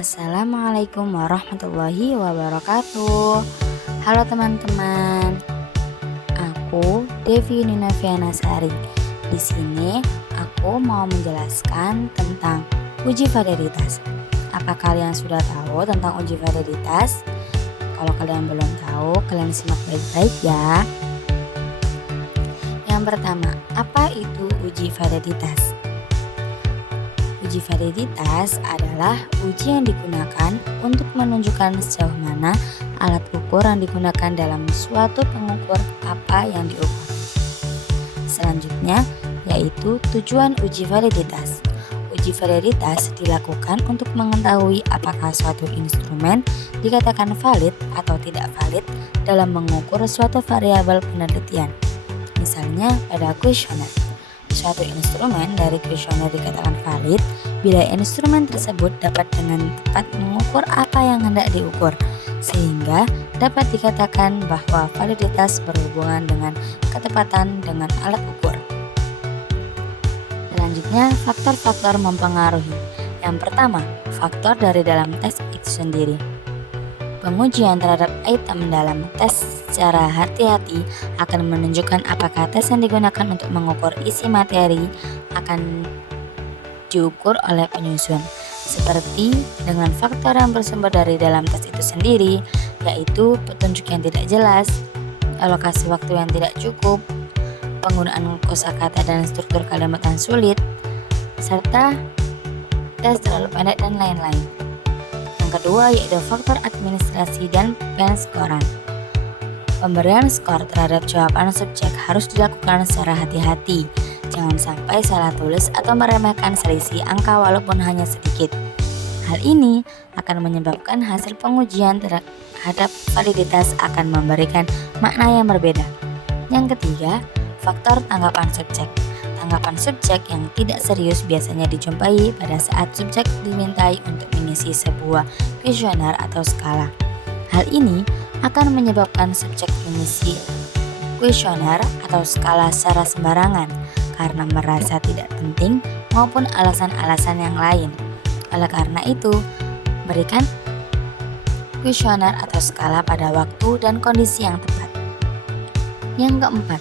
Assalamualaikum warahmatullahi wabarakatuh. Halo teman-teman, aku Devi Ninaviana Sari. Di sini aku mau menjelaskan tentang uji validitas. Apa kalian sudah tahu tentang uji validitas? Kalau kalian belum tahu, kalian simak baik-baik ya. Yang pertama, apa itu uji validitas? Uji validitas adalah uji yang digunakan untuk menunjukkan sejauh mana alat ukur yang digunakan dalam suatu pengukur apa yang diukur. Selanjutnya, yaitu tujuan uji validitas. Uji validitas dilakukan untuk mengetahui apakah suatu instrumen dikatakan valid atau tidak valid dalam mengukur suatu variabel penelitian. Misalnya pada kuesioner. Suatu instrumen dari kuesioner dikatakan valid bila instrumen tersebut dapat dengan tepat mengukur apa yang hendak diukur, sehingga dapat dikatakan bahwa validitas berhubungan dengan ketepatan dengan alat ukur. Selanjutnya, faktor-faktor mempengaruhi. Yang pertama, faktor dari dalam tes itu sendiri. Pengujian terhadap item dalam tes secara hati-hati akan menunjukkan apakah tes yang digunakan untuk mengukur isi materi akan diukur oleh penyusun, seperti dengan faktor yang bersumber dari dalam tes itu sendiri, yaitu petunjuk yang tidak jelas, alokasi waktu yang tidak cukup, penggunaan kosakata dan struktur kalimat yang sulit, serta tes terlalu pendek dan lain-lain. Yang kedua yaitu faktor administrasi dan penskoran. Pemberian skor terhadap jawaban subjek harus dilakukan secara hati-hati. Jangan sampai salah tulis atau meremehkan selisih angka walaupun hanya sedikit. Hal ini akan menyebabkan hasil pengujian terhadap validitas akan memberikan makna yang berbeda. Yang ketiga, faktor tanggapan subjek. Tanggapan subjek yang tidak serius biasanya dijumpai pada saat subjek dimintai untuk mengisi sebuah kuesioner atau skala. Hal ini akan menyebabkan subjek mengisi kuesioner atau skala secara sembarangan karena merasa tidak penting maupun alasan-alasan yang lain. Oleh karena itu, berikan kuesioner atau skala pada waktu dan kondisi yang tepat. Yang keempat,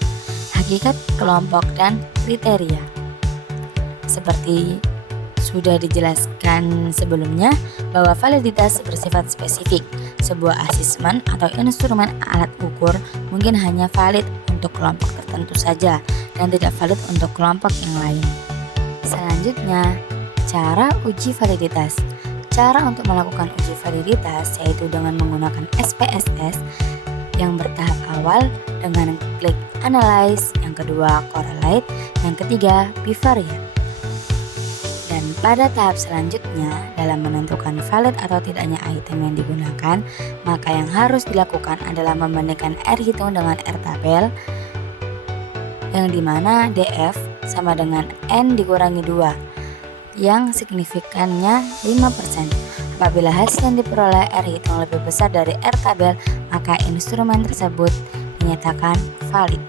hakikat kelompok dan kriteria. Seperti sudah dijelaskan sebelumnya bahwa validitas bersifat spesifik. Sebuah asesmen atau instrumen alat ukur mungkin hanya valid untuk kelompok tertentu saja dan tidak valid untuk kelompok yang lain. Selanjutnya, cara uji validitas. Cara untuk melakukan uji validitas yaitu dengan menggunakan SPSS yang bertahap awal dengan klik analyze, yang kedua correlate, yang ketiga bivariate. Dan pada tahap selanjutnya dalam menentukan valid atau tidaknya item yang digunakan, maka yang harus dilakukan adalah membandingkan R hitung dengan R tabel, yang dimana DF sama dengan N dikurangi 2 yang signifikannya 5%. Apabila hasil yang diperoleh R hitung lebih besar dari R tabel, maka instrumen tersebut dinyatakan valid.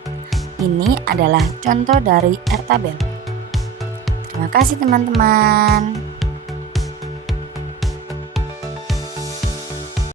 Ini adalah contoh dari R tabel. Terima kasih teman-teman.